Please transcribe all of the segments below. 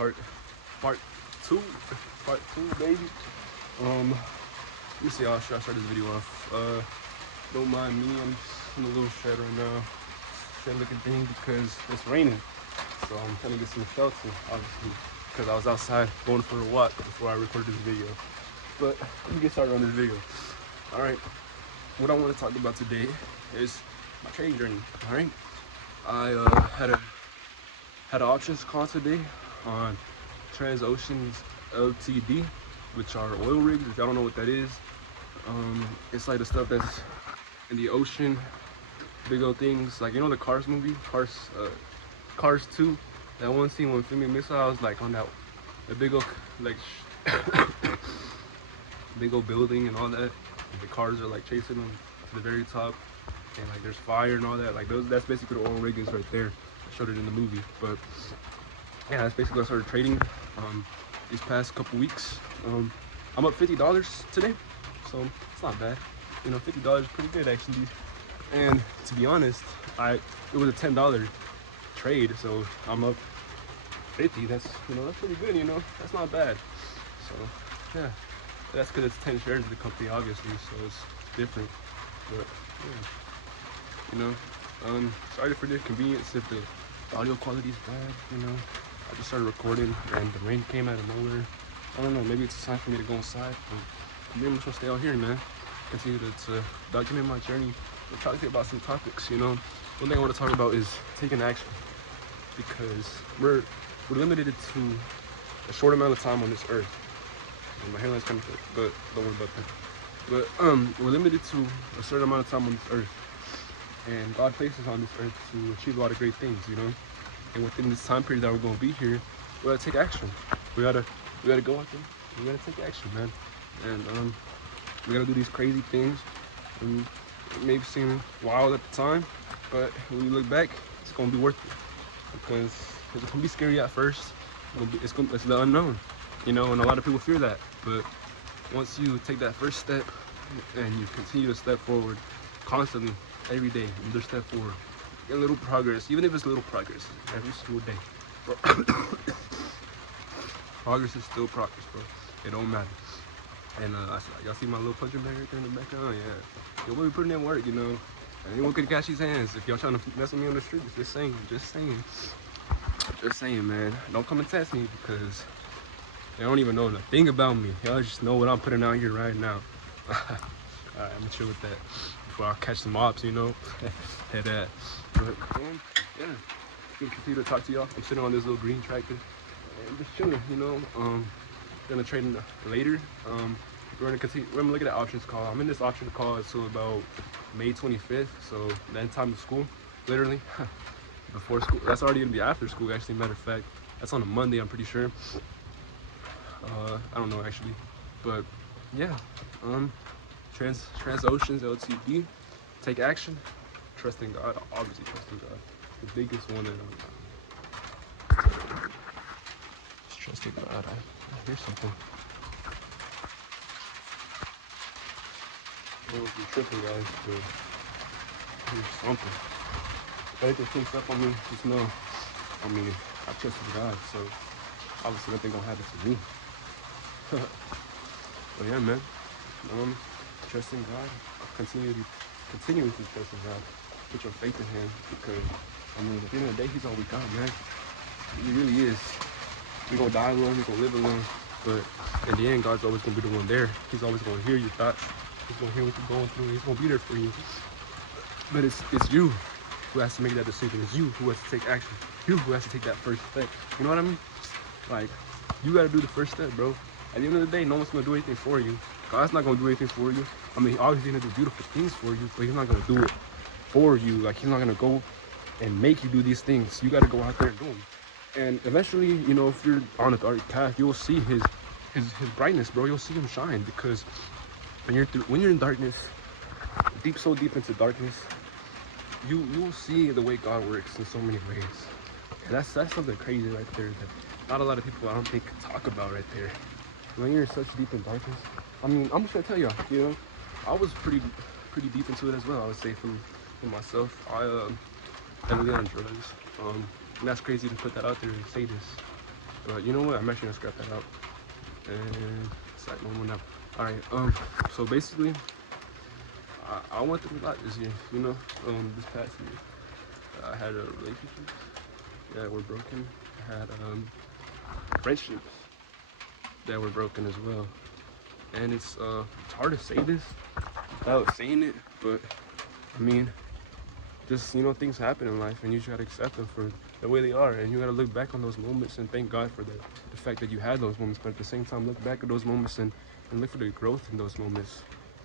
part two, baby. Let me see how should I start this video off. Don't mind me, I'm just in a little shed right now. Shed looking thing because it's raining. So I'm trying to get some shelter, obviously, because I was outside going for a walk before I recorded this video. But let me get started on this video. All right, what I want to talk about today is my trading journey. All right, I had an options call today on Transoceans Ltd, which are oil rigs. If y'all don't know what that is, it's like the stuff that's in the ocean, big old things, like, you know, the Cars movie, Cars 2, that one scene when filming missiles, like on that, the big old, like, big old building and all that. The cars are like chasing them to the very top, and like there's fire and all that. Like that's basically the oil rig is right there. I showed it in the movie, but yeah, that's basically what I started trading these past couple weeks. I'm up $50 today, so it's not bad. You know, $50 is pretty good actually. And to be honest, it was a $10 trade, so I'm up 50. That's, you know, that's pretty good. You know, that's not bad. So yeah, that's because it's 10 shares of the company, obviously, so it's different. But yeah, you know, sorry for the inconvenience if the audio quality is bad. You know, I just started recording and the rain came out of nowhere. I don't know, maybe it's a sign for me to go inside, but maybe I'm just gonna stay out here, man. Continue to document my journey. We'll talk to you about some topics. You know, one thing I want to talk about is taking action, because we're limited to a short amount of time on this earth. And my hairline's kind of thick, but don't worry about that. But we're limited to a certain amount of time on this earth, and God places us on this earth to achieve a lot of great things. You know, and within this time period that we're gonna be here, we gotta take action. We gotta go out there. We gotta take action, man. And we gotta do these crazy things. And it may seem wild at the time, but when you look back, it's gonna be worth it, because it's gonna be scary at first. It's the unknown, you know, and a lot of people fear that. But once you take that first step and you continue to step forward constantly, every day, another step forward, get a little progress, even if it's little progress, every single day. Bro. Progress is still progress, bro. It don't matter. And y'all see my little punching bag right there in the background? Yeah, yo, we'll be putting in work, you know. Anyone could catch these hands if y'all trying to mess with me on the street. Just saying, man. Don't come and test me, because they don't even know a thing about me. Y'all just know what I'm putting out here right now. Alright, I'm gonna chill with that before I catch some mobs, you know. Head that. But yeah, I'm gonna continue to talk to y'all. I'm sitting on this little green tractor and just chilling, you know. Gonna trade later. We're gonna continue. We're gonna look at the options call. I'm in this option call until about May 25th, so the end time of school, literally. Before school. That's already gonna be after school, actually. Matter of fact, that's on a Monday, I'm pretty sure. I don't know actually, but yeah. Transoceans Ltd. Take action. Trusting God, obviously trusting God. The biggest one that just trusting God. I hear something. I don't be tripping, guys, but I hear something. If anything sneaks up on me, just know, I mean, I trust in God, so obviously nothing gonna happen to me. But yeah, man, trust in God. Continue to trust in God. Put your faith in Him, because I mean, at the end of the day, He's all we got, man. He really is. We gonna die alone, we gonna live alone, but in the end, God's always gonna be the one there. He's always gonna hear your thoughts. He's gonna hear what you're going through. He's gonna be there for you. But it's you who has to make that decision. It's you who has to take action. You who has to take that first step. You know what I mean? Like, you gotta do the first step, bro. At the end of the day, no one's gonna do anything for you. God's not gonna do anything for you. I mean, obviously He's gonna do beautiful things for you, but He's not gonna do it for you. Like, He's not gonna go and make you do these things. You gotta go out there and do them. And eventually, you know, if you're on a dark path, you'll see his brightness, bro. You'll see Him shine, because when you're in darkness, so deep into darkness, you'll see the way God works in so many ways. And that's something crazy right there that not a lot of people, I don't think, talk about right there. When you're such deep in darkness, I mean, I'm just gonna tell y'all, you know, I was pretty deep into it as well. I would say from myself, I heavily on drugs. And that's crazy to put that out there and say this, But you know what? I'm actually gonna scrap that out. And it's like normal now. All right. So basically, I went through a lot this year. You know, this past year, I had a relationship that were broken. I had friendships that were broken as well. And it's hard to say this without saying it, but I mean, just, you know, things happen in life and you just gotta accept them for the way they are, and you gotta look back on those moments and thank God for the fact that you had those moments, but at the same time look back at those moments and look for the growth in those moments.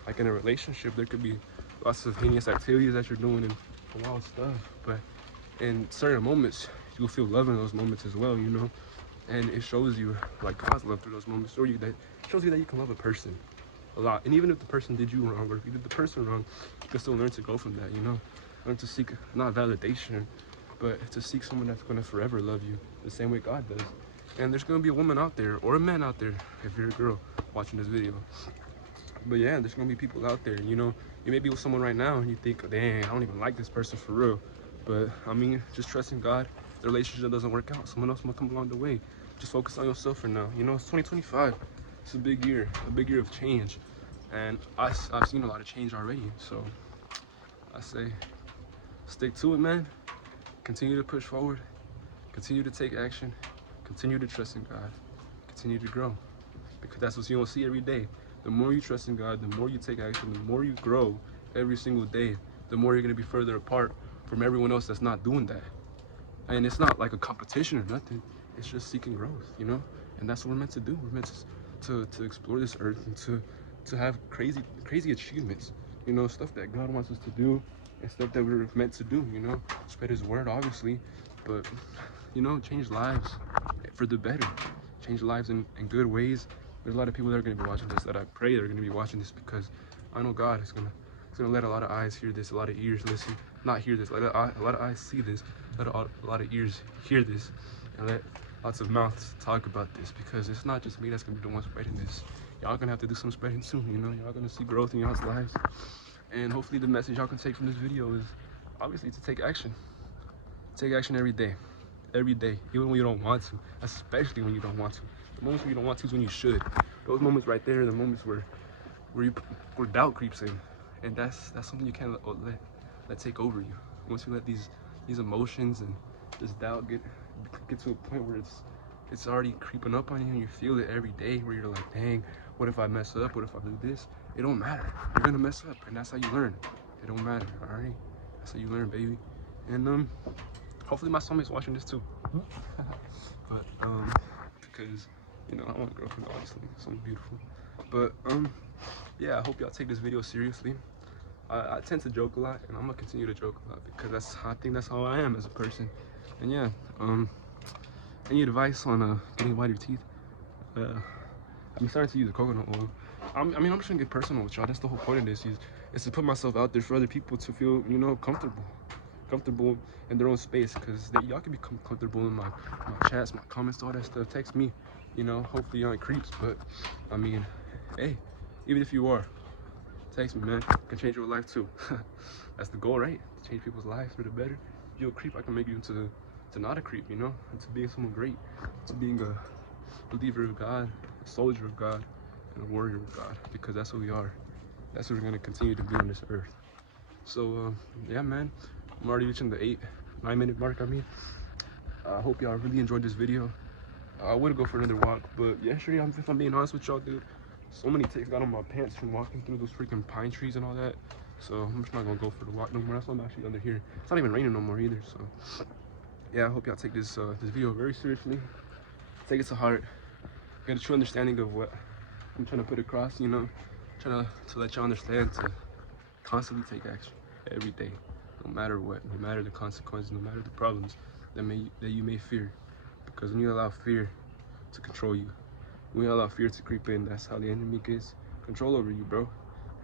Like in a relationship, there could be lots of heinous activities that you're doing and wild stuff, but in certain moments you'll feel love in those moments as well, you know, and it shows you like God's love through those moments, shows you that you can love a person a lot. And even if the person did you wrong, or if you did the person wrong, you can still learn to go from that, you know. Learn to seek not validation, but to seek someone that's going to forever love you the same way God does. And there's going to be a woman out there, or a man out there, if you're a girl watching this video. But yeah, there's going to be people out there, you know. You may be with someone right now and you think, dang, I don't even like this person for real. But I mean, just trust in God. If the relationship doesn't work out, someone else will come along the way. Just focus on yourself for now. You know, it's 2025. It's a big year of change. And I've seen a lot of change already. So I say, stick to it, man. Continue to push forward. Continue to take action. Continue to trust in God. Continue to grow. Because that's what you're going to see every day. The more you trust in God, the more you take action, the more you grow every single day, the more you're going to be further apart from everyone else that's not doing that. And it's not like a competition or nothing. It's just seeking growth, you know? And that's what we're meant to do. We're meant to explore this earth and to have crazy achievements, you know, stuff that God wants us to do and stuff that we're meant to do, you know? Spread his word, obviously, but, you know, change lives for the better. Change lives in good ways. There's a lot of people that are going to be watching this, that I pray they're going to be watching this, because I know God is going to let a lot of eyes hear this, a lot of ears listen, not hear this, let a lot of eyes see this, let a lot of ears hear this, and let lots of mouths talk about this, because it's not just me that's going to be the one spreading this. Y'all going to have to do some spreading soon, you know? Y'all going to see growth in y'all's lives. And hopefully the message y'all can take from this video is obviously to take action. Take action every day, even when you don't want to, especially when you don't want to. The moments when you don't want to is when you should. Those moments right there are the moments where doubt creeps in, and that's something you can't let take over you. Once you let these emotions and this doubt get to a point where it's already creeping up on you, and you feel it every day, where you're like, dang, what if I mess up? What if I do this? It don't matter. You're gonna mess up, and that's how you learn. It don't matter, all right? That's how you learn, baby. And hopefully my soulmate's watching this too. But because, you know, I want a girlfriend, obviously, something beautiful. But yeah, I hope y'all take this video seriously. I tend to joke a lot, and I'm gonna continue to joke a lot, because I think that's how I am as a person. And yeah, any advice on getting whiter teeth? I'm starting to use the coconut oil. I mean, I'm just gonna get personal with y'all. That's the whole point of this, is to put myself out there for other people to feel, you know, comfortable in their own space, because y'all can become comfortable in my chats, my comments, all that stuff. Text me, you know. Hopefully you aren't creeps, but I mean, hey, even if you are, text me, man. It can change your life too. That's the goal, right? To change people's lives for the better. If you're a creep, I can make you into not a creep, you know, into being someone great, to being a believer of God, a soldier of God, and a warrior of God, because that's who we are. That's what we're gonna continue to be on this earth. So yeah, man, I'm already reaching the 9 minute mark. I mean, I hope y'all really enjoyed this video. I would go for another walk, but yesterday, if I'm being honest with y'all, dude, so many ticks got on my pants from walking through those freaking pine trees and all that. So I'm just not gonna go for the walk no more. That's why I'm actually under here. It's not even raining no more either. So yeah, I hope y'all take this this video very seriously. Take it to heart. Get a true understanding of what I'm trying to put across, you know. Trying to let y'all understand to constantly take action every day, no matter what, no matter the consequences, no matter the problems that you may fear. Because when you allow fear to control you, when you allow fear to creep in, that's how the enemy gets control over you, bro.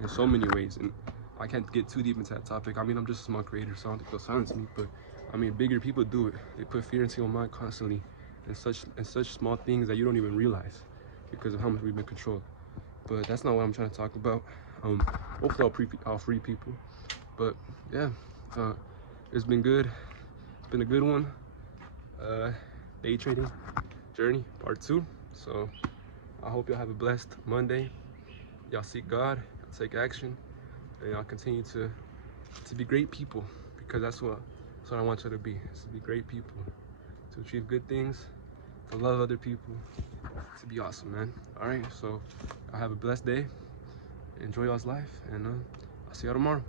In so many ways. And I can't get too deep into that topic. I mean, I'm just a small creator, so I don't think they'll silence me. But I mean, bigger people do it. They put fear into your mind constantly, and such small things that you don't even realize, because of how much we've been controlled. But that's not what I'm trying to talk about. Hopefully I'll free people. But yeah, it's been good. It's been a good one. Day trading. journey, part 2. So I hope y'all have a blessed Monday. Y'all seek God, y'all take action, and y'all continue to be great people, because that's what I want you to be. Is to be great people, to achieve good things, to love other people, to be awesome, man. All right, so I have a blessed day. Enjoy y'all's life, and I'll see y'all tomorrow.